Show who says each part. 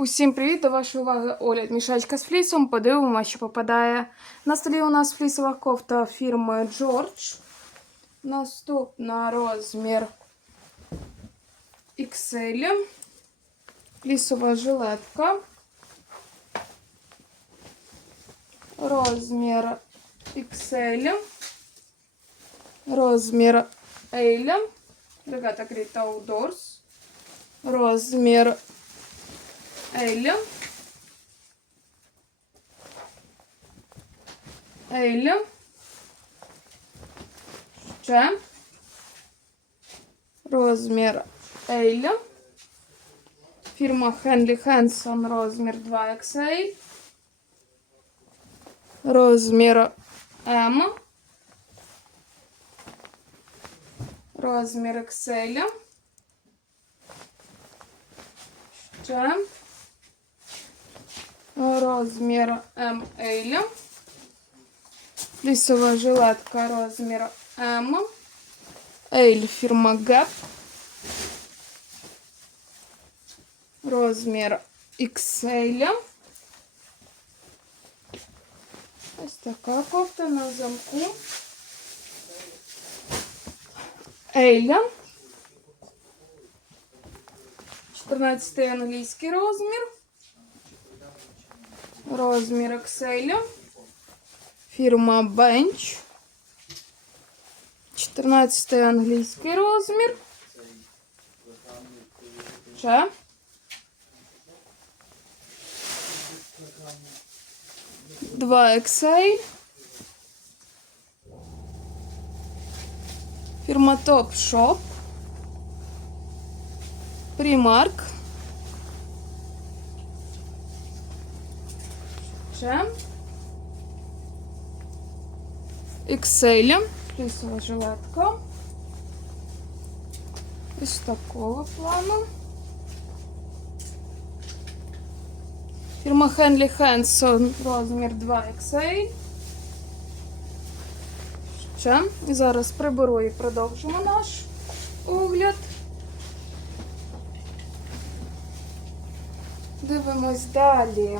Speaker 1: Усім привіт! До вашої уваги огляд мішечка з флісом. Подивимося, що попадає. На столі у нас флісова кофта фірми George. Наступна розмір XL. Флісова жилетка. Розмір XL. Розмір L. Регата Кріт Outdoors. Розмір L. L. Ще. Розмір L. Фірма Henley Hanson розмір 2XL. Розмір M. Розмір XL. Ще. Розмір ML. Лісова жилетка розмір М. L фірма Gap. Розмір XL. Ось така кофта на замку. L. 14 англійський розмір. Розмір XL. Фірма Bench. 14 англійський розмір. Ще. Два XL. Фірма Top Shop. Primark. Ще. XL. Плюсова жилетка. Ось такого плану. Фірма Henley Hanson розмір 2XL. Ще. І зараз приберу і продовжимо наш огляд. Дивимось далі.